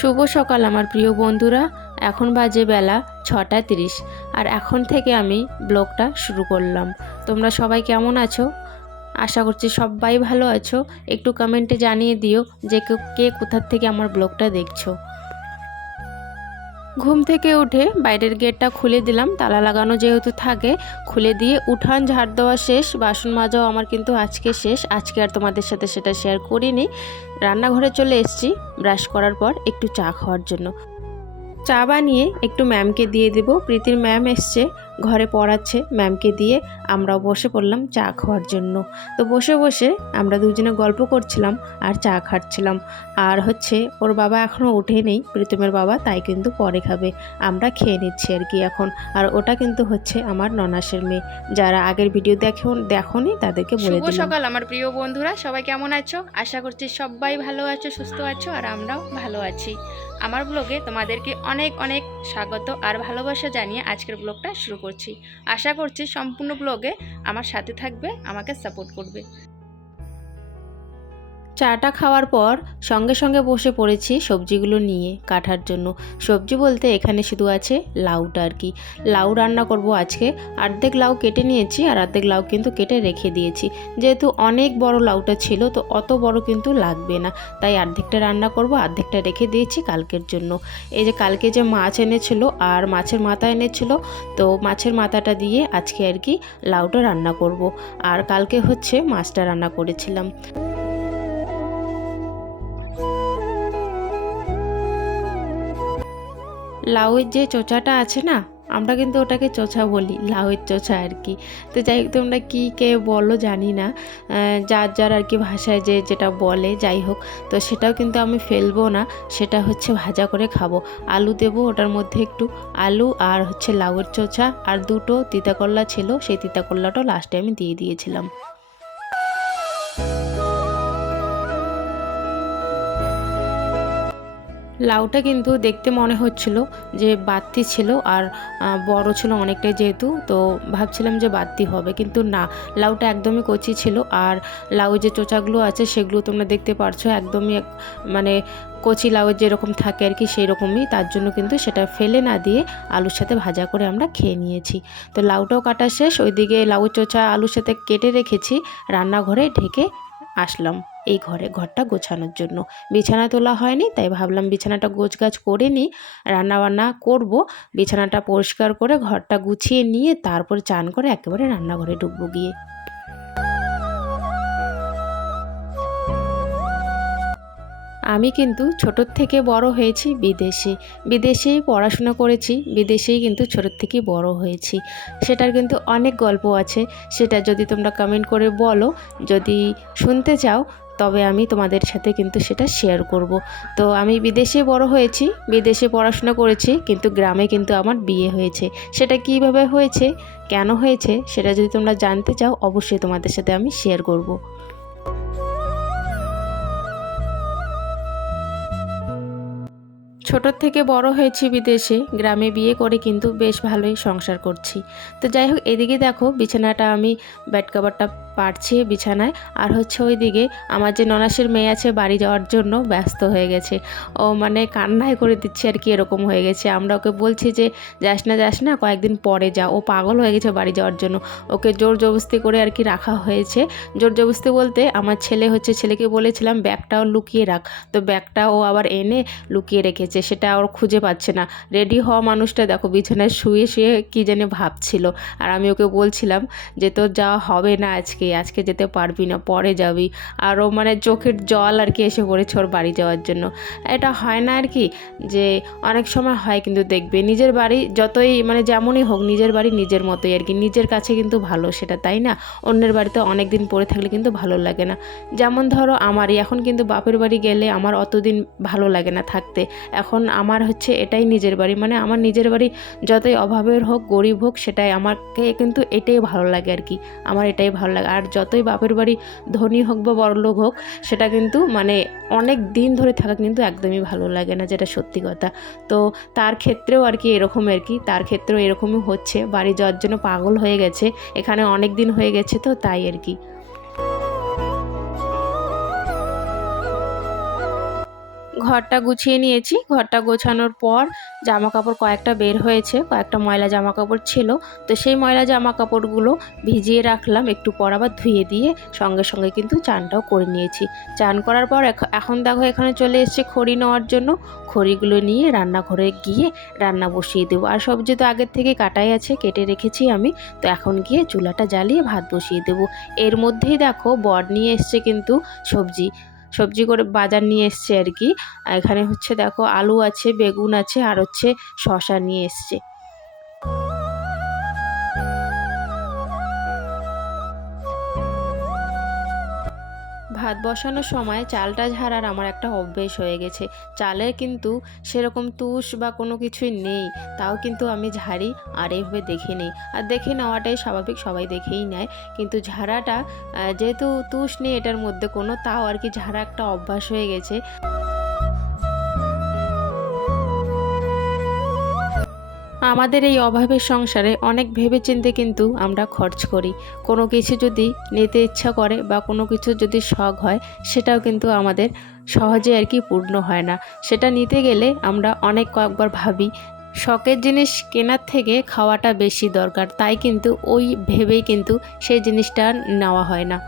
শুভ সকাল আমার প্রিয় বন্ধুরা। এখন বাজে বেলা ছটা তিরিশ। আর এখন থেকে আমি ব্লগটা শুরু করলাম। তোমরা সবাই কেমন আছো? আশা করছি সবাই ভালো আছো। একটু কমেন্টে জানিয়ে দিও যে কে- কোথার থেকে আমার ব্লগটা দেখছ। ঘুম থেকে উঠে বাইরের গেটটা খুলে দিলাম। তালা লাগানো যেহেতু থাকে, খুলে দিয়ে উঠান ঝাড় দেওয়া শেষ, বাসন মাজাও আমার কিন্তু আজকে শেষ। আজকে আর তোমাদের সাথে সেটা শেয়ার করিনি। রান্নাঘরে চলে এসেছি ব্রাশ করার পর একটু চা খাওয়ার জন্য। চা বানিয়ে একটু ম্যামকে দিয়ে দেবো। প্রীতির ম্যাম এসছে। ঘরে পড়াচ্ছে ম্যামকে দিয়ে আমরাও বসে পড়লাম চা খাওয়ার জন্য। তো বসে বসে আমরা দুজনে গল্প করছিলাম আর চা খাচ্ছিলাম। আর হচ্ছে ওর বাবা এখনও উঠে নেই প্রীতমের বাবা তাই কিন্তু পরে খাবে। আমরা খেয়ে নিচ্ছি আর কি এখন। আর ওটা কিন্তু হচ্ছে আমার ননাসের মেয়ে। যারা আগের ভিডিও দেখো দেখোনি তাদেরকে বলে শুভ সকাল আমার প্রিয় বন্ধুরা সবাই কেমন আছো? আশা করছি সবাই ভালো আছো সুস্থ আছো আর আমরাও ভালো আছি। আমার ব্লগে তোমাদেরকে অনেক অনেক স্বাগত আর ভালোবাসা জানিয়ে আজকের ব্লগটা শুরু করছি আশা করছি সম্পূর্ণ ব্লগে আমার সাথে থাকবে আমাকে সাপোর্ট করবে। চাটা খাওয়ার পর সঙ্গে সঙ্গে বসে পড়েছি সবজিগুলো নিয়ে কাটার জন্য। সবজি বলতে এখানে শুধু আছে লাউটা আর কি। লাউ রান্না করব আজকে। অর্ধেক লাউ কেটে নিয়েছি আর অর্ধেক লাউ কিন্তু কেটে রেখে দিয়েছি। যেহেতু অনেক বড় লাউটা ছিল তো অত বড় কিন্তু লাগবে না। তাই অর্ধেকটা রান্না করব, অর্ধেকটা রেখে দিয়েছি কালকের জন্য। এই যে কালকে যে মাছ এনেছিল আর মাছের মাথা এনেছিল, তো মাছের মাথাটা দিয়ে আজকে আর কি লাউটা রান্না করব। আর কালকে হচ্ছে মাছটা রান্না করেছিলাম। লাউয়ের যে চোচাটা আছে না, আমরা কিন্তু ওটাকে চোচা বলি, লাউয়ের চোচা আর কি। তো যাই হোক, তোমরা কী কে বলো জানি না যার যার আর কি ভাষায় যে যেটা বলে, যাই হোক। তো সেটাও কিন্তু আমি ফেলব না, সেটা হচ্ছে ভাজা করে খাব। আলু দেবো, ওটার মধ্যে একটু আলু আর হচ্ছে লাউয়ের চোচা, আর দুটো তিতাকরলা ছিল, সেই তিতাকরলাটাও লাস্টে আমি দিয়ে দিয়েছিলাম। লাউটা কিন্তু দেখতে মনে হচ্ছিল যে বাত্তি ছিল আর বড় ছিল অনেকটাই যেহেতু, তো ভাবছিলাম যে বাত্তি হবে। কিন্তু না, লাউটা একদমই কচি ছিল আর লাউ যে চোচাগুলো আছে সেগুলো তোমরা দেখতে পারছ, একদমই এক- মানে কচি লাউয়ের যেরকম থাকে আর কি সেই রকমই তার জন্য কিন্তু সেটা ফেলে না দিয়ে আলুর সাথে ভাজা করে আমরা খেয়ে নিয়েছি। তো লাউটাও কাটা শেষ, ওইদিকে লাউ চোচা আলুর সাথে কেটে রেখেছি, রান্নাঘরে ঢেকে আসলাম। এই ঘরে, ঘরটা গোছানোর জন্য। বিছানা তোলা হয়নি, তাই ভাবলাম বিছানাটা গোছগাছ করে নিই, রান্নাবান্না করব। বিছানাটা পরিষ্কার করে ঘরটা গুছিয়ে নিয়ে তারপর চান করে একেবারে রান্নাঘরে ঢুকবো গিয়ে। আমি কিন্তু ছোটোর থেকে বড় হয়েছি বিদেশে। বিদেশেই পড়াশোনা করেছি, বিদেশেই কিন্তু ছোটোর থেকে বড় হয়েছি। সেটার কিন্তু অনেক গল্প আছে, সেটা যদি তোমরা কমেন্ট করে বলো, যদি শুনতে চাও তবে আমি তোমাদের সাথে কিন্তু সেটা শেয়ার করব। তো আমি বিদেশে বড় হয়েছি, বিদেশে পড়াশোনা করেছি, কিন্তু গ্রামে কিন্তু আমার বিয়ে হয়েছে। সেটা কীভাবে হয়েছে, কেন হয়েছে, সেটা যদি তোমরা জানতে চাও, অবশ্যই তোমাদের সাথে আমি শেয়ার করব। ছোটোর থেকে বড় হয়েছি বিদেশে, গ্রামে বিয়ে করে কিন্তু বেশ ভালোই সংসার করছি। তো যাই হোক, এদিকে দেখো, বিছানাটা আমি বেড কাভারটা পারছি বিছানায়। আর হচ্ছে ওইদিকে আমার যে ননাসের মেয়ে আছে, বাড়ি যাওয়ার জন্য ব্যস্ত হয়ে গেছে। ও মানে কান্নাই করে দিচ্ছে আর কি, এরকম হয়ে গেছে। আমরা ওকে বলছি যে, যাস না যাস না, কয়েকদিন পরে যা। ও পাগল হয়ে গেছে বাড়ি যাওয়ার জন্য। ওকে জোর জবস্তি করে আর কি রাখা হয়েছে। জোর জবস্তি বলতে আমার ছেলে হচ্ছে, ছেলেকে বলেছিলাম, ব্যাগটাও লুকিয়ে রাখ। তো ব্যাগটা ও আবার এনে লুকিয়ে রেখেছে। সেটা ওর খুঁজে পাচ্ছে না। রেডি হওয়া মানুষটা দেখো, বিছানায় শুয়ে শুয়ে কী জানি ভাবছিল। আর আমি ওকে বলছিলাম যে, তোর যাওয়া হবে না আজকে। আজকে যেতে পারবি না, পরে যাবি। আর ও মানে চোখের জল আর কি এসে পড়েছে ওর বাড়ি যাওয়ার জন্য। এটা হয় না আর কি যে অনেক সময় হয় কিন্তু দেখবে নিজের বাড়ি যতই মানে যেমনই হোক নিজের বাড়ি নিজের মতোই আর কি, নিজের কাছে কিন্তু ভালো সেটা, তাই না? অন্যের বাড়িতে অনেক দিন পরে থাকলে কিন্তু ভালো লাগে না। যেমন ধরো আমারই, এখন কিন্তু বাপের বাড়ি গেলে আমার অতদিন ভালো লাগে না থাকতে। এখন আমার হচ্ছে এটাই নিজের বাড়ি মানে আমার নিজের বাড়ি যতই অভাবের হোক, গরিব হোক, সেটাই আমাকে কিন্তু এটাই ভালো লাগে আর কি। আমার এটাই ভালো লাগে। আর যতই বাপের বাড়ি ধনী হোক বা বড়লোক হোক, সেটা কিন্তু মানে অনেক দিন ধরে থাকা কিন্তু একদমই ভালো লাগে না যেটা সত্যি কথা। তো তার ক্ষেত্রেও আর কি এরকম আর কি, তার ক্ষেত্রেও এরকমই হচ্ছে। বাড়ি যাওয়ার জন্য পাগল হয়ে গেছে, এখানে অনেক দিন হয়ে গেছে তো তাই আর কি। ঘরটা গুছিয়ে নিয়েছি। ঘরটা গোছানোর পর জামা কাপড় কয়েকটা বের হয়েছে, কয়েকটা ময়লা জামা কাপড় ছিল। তো সেই ময়লা জামা কাপড়গুলো ভিজিয়ে রাখলাম, একটু পর আবার ধুয়ে দিয়ে সঙ্গে সঙ্গে কিন্তু চানটাও করে নিয়েছি। চান করার পর এখন দেখো এখানে চলে এসেছে খড়ি নেওয়ার জন্য। খড়িগুলো নিয়ে রান্নাঘরে গিয়ে রান্না বসিয়ে দেবো। আর সবজি তো আগের থেকে কাটাই আছে, কেটে রেখেছি আমি। তো এখন গিয়ে চুলাটা জ্বালিয়ে ভাত বসিয়ে দেবো। এর মধ্যেই দেখো বর নিয়ে এসছে কিন্তু সবজি। সবজি করে বাজার নিয়ে এসছে আর কি। এখানে হচ্ছে দেখো আলু আছে, বেগুন আছে, আর হচ্ছে শশা নিয়ে এসছে। ভাত বসানোর সময় চালটা ঝাড়ার আমার একটা অভ্যেস হয়ে গেছে। চালে কিন্তু সেরকম তুষ বা কোনো কিছুই নেই, তাও কিন্তু আমি ঝাড়ি আর এইভাবে দেখে নিই। আর দেখে নেওয়াটাই স্বাভাবিক, সবাই দেখেই নেয়। কিন্তু ঝাড়াটা যেহেতু তুষ নেই এটার মধ্যে কোনো, তাও আর কি ঝাড়া একটা অভ্যাস হয়ে গেছে। আমাদের এই অভাবের সংসারে অনেক ভেবেচিন্তে কিন্তু আমরা খরচ করি। কোনো কিছু যদি নিতে ইচ্ছা করে বা কোনো কিছু যদি শখ হয়, সেটাও কিন্তু আমাদের সহজে আর কি পূর্ণ হয় না। সেটা নিতে গেলে আমরা অনেক কয়েকবার ভাবি, শখের জিনিস কেনার থেকে খাওয়াটা বেশি দরকার। তাই কিন্তু ওই ভেবেই কিন্তু সেই জিনিসটা নেওয়া হয় না।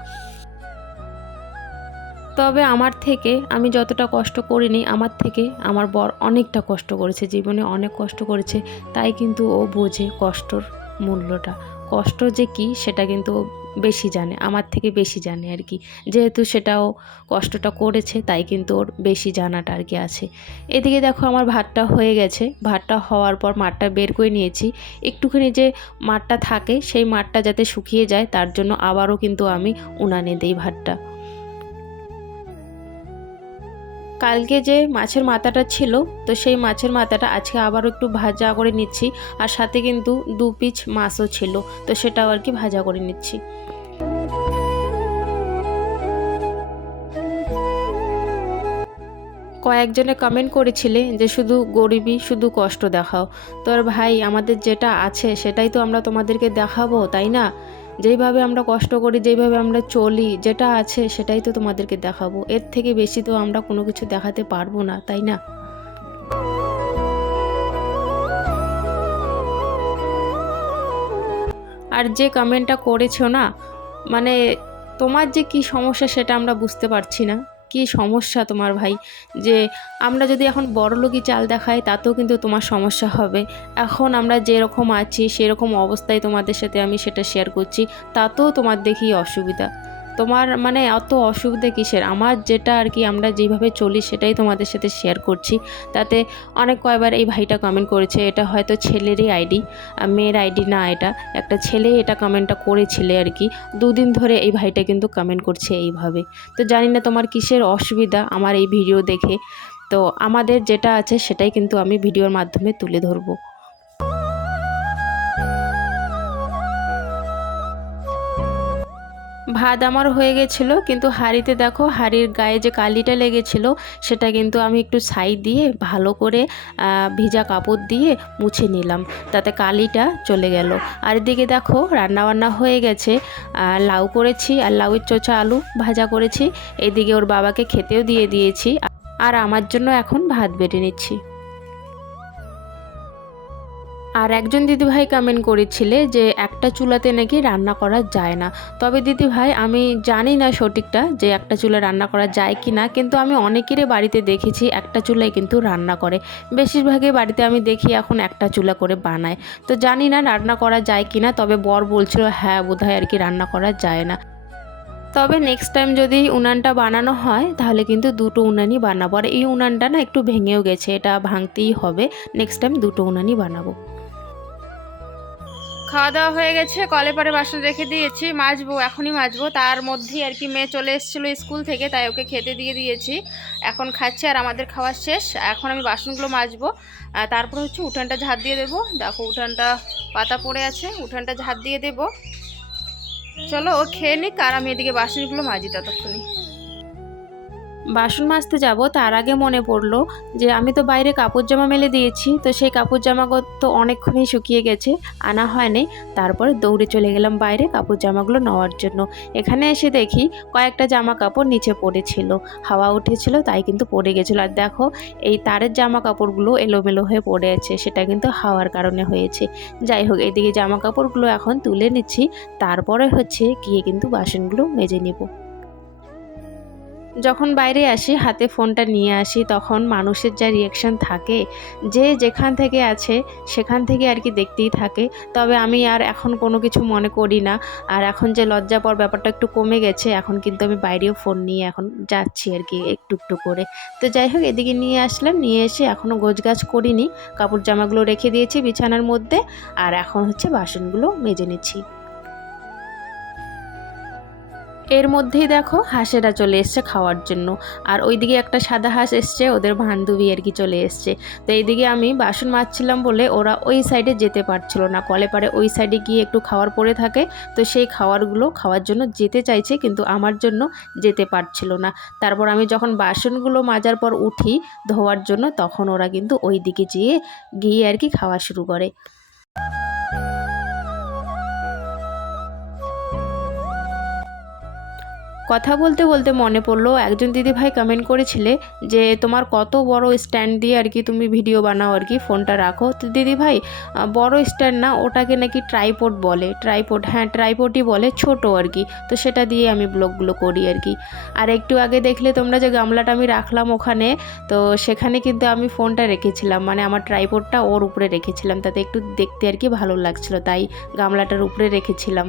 তবে আমার থেকে আমি যতটা কষ্ট করিনি, আমার থেকে আমার বর অনেকটা কষ্ট করেছে, জীবনে অনেক কষ্ট করেছে, তাই কিন্তু ও বোঝে কষ্টর মূল্যটা। কষ্ট যে কি, সেটা কিন্তু বেশি জানে, আমার থেকে বেশি জানে আর কি। যেহেতু সেটাও কষ্টটা করেছে, তাই কিন্তু ওর বেশি জানাটা আর কি আছে। এদিকে দেখো আমার ভাতটা হয়ে গেছে, ভাতটা হওয়ার পর মাঠটা বের করে নিয়েছি। একটুখানি যে মাঠটা থাকে, সেই মাঠটা যাতে শুকিয়ে যায়, তার জন্য আবারও কিন্তু আমি উনানে দিই ভাতটা। কালকে যে মাছের মাথাটা ছিল, তো সেই মাছের মাথাটা আজকে আবারও একটু ভাজা করে নিচ্ছি, আর সাথে কিন্তু দু পিচ মাছও ছিল, তো সেটাও আর কি ভাজা করে নিচ্ছি। কয়েকজনে কমেন্ট করেছিলে যে শুধু গরিবই শুধু কষ্ট দেখাও। তো আর ভাই, আমাদের যেটা আছে সেটাই তো আমরা তোমাদেরকে দেখাবো, তাই না? যেইভাবে আমরা কষ্ট করি, যেইভাবে আমরা চলি, যেটা আছে সেটাই তো তোমাদেরকে দেখাবো। এর থেকে বেশি তো আমরা কোনো কিছু দেখাতে পারব না, তাই না? আর যে কমেন্টটা করেছ না মানে তোমার যে কি সমস্যা সেটা আমরা বুঝতে পারছি না। কি সমস্যা তোমার ভাই? যে আমরা যদি এখন বড়লোকি চাল দেখাই, তাতেও কিন্তু তোমার সমস্যা হবে। এখন আমরা যেরকম আছি, সেরকম অবস্থায় তোমাদের সাথে আমি সেটা শেয়ার করছি, তাতেও তোমার দেখি অসুবিধা। তোমার মানে অত অসুবিধা কিসের? আমার যেটা আর কি আমরা যেভাবে চলি সেটাই তোমাদের সাথে শেয়ার করছি। তাতে অনেক কয়বার এই ভাইটা কমেন্ট করেছে, এটা হয়তো ছেলেরই আইডি মেয়ের আইডি না এটা। একটা ছেলে এটা কমেন্টটা করেছিলে আর কি। দুদিন ধরে এই ভাইটা কিন্তু কমেন্ট করছে এইভাবে। তো জানি না তোমার কিসের অসুবিধা আমার এই ভিডিও দেখে। তো আমাদের যেটা আছে সেটাই কিন্তু আমি ভিডিওর মাধ্যমে তুলে ধরবো। ভাত আমার হয়ে গেছিল, কিন্তু হাঁড়িতে দেখো, হাঁড়ির গায়ে যে কালিটা লেগেছিল, সেটা কিন্তু আমি একটু ছাই দিয়ে ভালো করে ভিজা কাপড় দিয়ে মুছে নিলাম। তাতে কালিটা চলে গেল। আর এদিকে দেখো, রান্নাবান্না হয়ে গেছে। লাউ করেছি, আর লাউয়ের চোচা আলু ভাজা করেছি। এদিকে ওর বাবাকে খেতেও দিয়ে দিয়েছি। আর আমার জন্য এখন ভাত বেড়ে নিচ্ছি। আর একজন দিদিভাই কমেন্ট করেছিলে যে একটা চুলাতে নাকি রান্না করা যায় না। তবে দিদিভাই, আমি জানি না সঠিকটা যে একটা চুলা রান্না করা যায় কি না, কিন্তু আমি অনেকেরই বাড়িতে দেখেছি একটা চুলায় কিন্তু রান্না করে। বেশিরভাগই বাড়িতে আমি দেখি এখন একটা চুলা করে বানায়। তো জানি না রান্না করা যায় কি না, তবে বর বলছিল হ্যাঁ বোধহয় আর কি রান্না করা যায় না। তবে নেক্সট টাইম যদি উনানটা বানানো হয়, তাহলে কিন্তু দুটো উনানই বানাবো। আর এই উনানটা না একটু ভেঙেও গেছে, এটা ভাঙতেই হবে। নেক্সট টাইম দুটো উনানই বানাবো। খাওয়া দাওয়া হয়ে গেছে, কলে পরে বাসন রেখে দিয়েছি, মাজবো, এখনই মাজবো। তার মধ্যেই আর কি মেয়ে চলে এসেছিল স্কুল থেকে, তাই ওকে খেতে দিয়ে দিয়েছি। এখন খাচ্ছে আর আমাদের খাওয়া শেষ, এখন আমি বাসনগুলো মাজবো। তারপর হচ্ছে উঠানটা ঝাড় দিয়ে দেবো। দেখো উঠানটা পাতা পড়ে আছে, উঠানটা ঝাড় দিয়ে দেবো। চলো ও খেয়ে নিক আর আমি এদিকে বাসনগুলো মাজি ততক্ষণই। বাসন মাজতে যাব, তার আগে মনে পড়ল যে আমি তো বাইরে কাপড় জামা মেলে দিয়েছি, তো সেই কাপড় জামাগুলো তো অনেকক্ষণই শুকিয়ে গেছে, আনা হয়নি। তারপরে দৌড়ে চলে গেলাম বাইরে কাপড় জামাগুলো নেওয়ার জন্য। এখানে এসে দেখি কয়েকটা জামা কাপড় নিচে পড়েছিল, হাওয়া উঠেছিল, তাই কিন্তু পড়ে গেছিল। আর দেখো, এই তারের জামা কাপড়গুলো এলোমেলো হয়ে পড়ে আছে, সেটা কিন্তু হাওয়ার কারণে হয়েছে। যাই হোক, এদিকে জামা কাপড়গুলো এখন তুলে নিচ্ছি, তারপরে হচ্ছে গিয়ে কিন্তু বাসনগুলো মেজে নেব। যখন বাইরে আসি, হাতে ফোনটা নিয়ে আসি, তখন মানুষের যা রিয়াকশান থাকে, যে যেখান থেকে আছে, সেখান থেকে আর কি দেখতেই থাকে। তবে আমি আর এখন কোনো কিছু মনে করি না। আর এখন যে লজ্জা পর ব্যাপারটা একটু কমে গেছে, এখন কিন্তু আমি বাইরেও ফোন নিয়ে এখন যাচ্ছি আর কি একটু একটু করে। তো যাই হোক, এদিকে নিয়ে আসলাম, নিয়ে এসে এখনও গোছগাছ করিনি। কাপড় জামাগুলো রেখে দিয়েছি বিছানার মধ্যে। আর এখন হচ্ছে বাসনগুলো মেজে নিচ্ছি। এর মধ্যেই দেখো হাঁসেরা চলে এসছে খাওয়ার জন্য। আর ওইদিকে একটা সাদা হাঁস এসছে, ওদের বান্ধবী আর কি চলে এসছে। তো এইদিকে আমি বাসন মাজছিলাম বলে ওরা ওই সাইডে যেতে পারছিল না। কলে পারে ওই সাইডে গিয়ে একটু খাওয়ার পড়ে থাকে, তো সেই খাওয়ারগুলো খাওয়ার জন্য যেতে চাইছে কিন্তু আমার জন্য যেতে পারছিল না। তারপর আমি যখন বাসনগুলো মাজার পর উঠি ধোয়ার জন্য তখন ওরা কিন্তু ওই দিকে যেয়ে গিয়ে আর কি খাওয়া শুরু করে। কথা বলতে বলতে মনে পড়ল, একজন দিদিভাই কমেন্ট করেছিলে যে, তোমার কত বড় স্ট্যান্ড দিয়ে আর কি তুমি ভিডিও বানাও আর কি, ফোনটা রাখো। তো দিদিভাই বড় স্ট্যান্ড না, ওটাকে নাকি ট্রাইপোড বলে। ট্রাইপোড হ্যাঁ ট্রাইপোডই বলে, ছোট আর কি। তো সেটা দিয়ে আমি ব্লগগুলো করি আর কি। আর একটু আগে দেখলে তোমরা যে গামলাটা আমি রাখলাম ওখানে, তো সেখানে কিন্তু আমি ফোনটা রেখেছিলাম। মানে আমার ট্রাইপোডটা ওর উপরে রেখেছিলাম, তাতে একটু দেখতে আর কি ভালো লাগছিল, তাই গামলাটার উপরে রেখেছিলাম।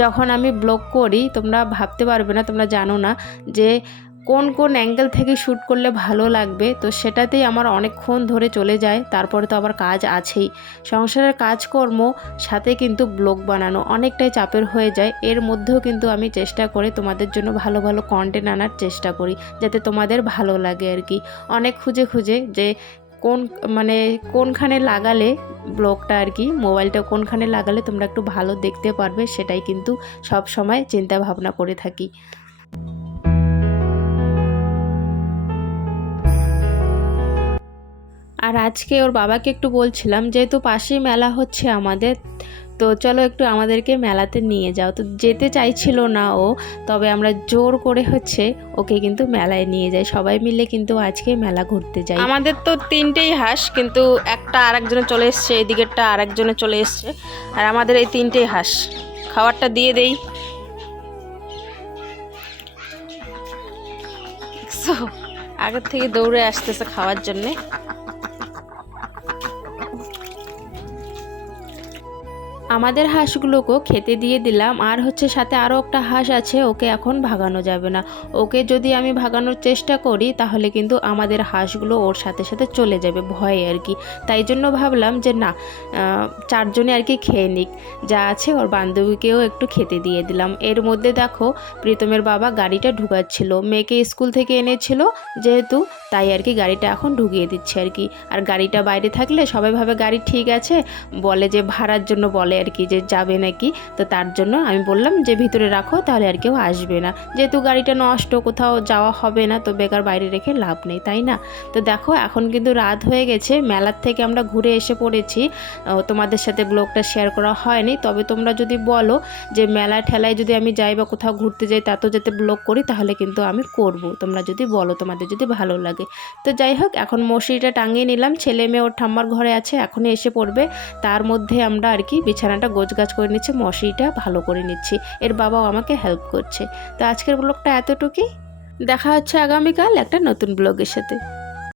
যখন আমি ব্লগ করি, তোমরা ভাবতে পারবে না তোমরা জানো না যে কোন কোন অ্যাঙ্গেল থেকে শ্যুট করলে ভালো লাগবে, তো সেটাতেই আমার অনেকক্ষণ ধরে চলে যায়, তারপরে তো আবার কাজ আছেই। সংসারের কাজকর্ম সাথে কিন্তু ব্লগ বানানো অনেকটাই চাপের হয়ে যায়, এর মধ্যেও কিন্তু আমি চেষ্টা করে তোমাদের জন্য ভালো ভালো কন্টেন্ট আনার চেষ্টা করি, যাতে তোমাদের ভালো লাগে আর কি। অনেক খুঁজে খুঁজে যে কোন মানে কোনখানে লাগালে ব্লগটা আর কি, মোবাইলটা কোনখানে লাগালে তোমরা একটু ভালো দেখতে পারবে, সেটাই কিন্তু সব সময় চিন্তা ভাবনা করে থাকি। আর আজকে ওর বাবাকে একটু বলছিলাম, যেহেতু পাশেই মেলা হচ্ছে আমাদের, তো চলো একটু আমাদেরকে মেলাতে নিয়ে যাও। তো যেতে চাইছিল না ও, তবে আমরা জোর করে হচ্ছে ওকে কিন্তু মেলায় নিয়ে যাই। সবাই মিলে কিন্তু আজকে মেলা ঘুরতে যাই। আমাদের তো তিনটেই হাঁস, কিন্তু একটা আরেকজনে চলে এসছে, এদিকেরটা আরেকজনে চলে এসছে। আর আমাদের এই তিনটেই হাঁস। খাবারটা দিয়ে দেই। আগের থেকে দৌড়ে আসতেছে খাওয়ার জন্যে? আমাদের হাঁসগুলোকেও খেতে দিয়ে দিলাম। আর হচ্ছে সাথে আরও একটা হাঁস আছে, ওকে এখন ভাগানো যাবে না। ওকে যদি আমি ভাগানোর চেষ্টা করি, তাহলে কিন্তু আমাদের হাঁসগুলো ওর সাথে সাথে চলে যাবে ভয়ে আর কি। তাই জন্য ভাবলাম যে না চারজনে আর কি খেয়ে নিক। যা আছে ওর বান্ধবীকেও একটু খেতে দিয়ে দিলাম। এর মধ্যে দেখো, প্রীতমের বাবা গাড়িটা ঢুকাচ্ছিল। মেয়েকে স্কুল থেকে এনেছিল, যেহেতু তাই আর কি গাড়িটা এখন ঢুকিয়ে দিচ্ছে আর কি। আর গাড়িটা বাইরে থাকলে সবাই ভাবে গাড়ি ঠিক আছে, বলে যে ভাড়ার জন্য বলে আর কি যে যাবে নাকি। তো তার জন্য আমি বললাম যে ভিতরে রাখো, তাহলে আর কেউ আসবে না। যেহেতু গাড়িটা নষ্ট, কোথাও যাওয়া হবে না, তো বেকার বাইরে রেখে লাভ নেই, তাই না? তো দেখো, এখন কিন্তু রাত হয়ে গেছে, মেলার থেকে আমরা ঘুরে এসে পড়েছি। তোমাদের সাথে ব্লগটা শেয়ার করা হয়নি, তবে তোমরা যদি বলো যে মেলা ঠেলায় যদি আমি যাই বা কোথাও ঘুরতে যাই তা তো যাতে ব্লগ করি, তাহলে কিন্তু আমি করব। তোমরা যদি বলো, তোমাদের যদি ভালো লাগে। তো যাই হোক, এখন মশারিটা টাঙিয়ে নিলাম। ছেলে মেয়ে ওর ঠাম্মার ঘরে আছে, এখনই এসে পড়বে। তার মধ্যে আমরা আর কি বিছানাটা গোছগাছ করে নিচ্ছি মশারিটা ভালো করে নিচ্ছি। এর বাবাও আমাকে হেল্প করছে। তো আজকের ব্লগটা এতটুকুই। দেখা হচ্ছে আগামীকাল একটা নতুন ব্লগের সাথে।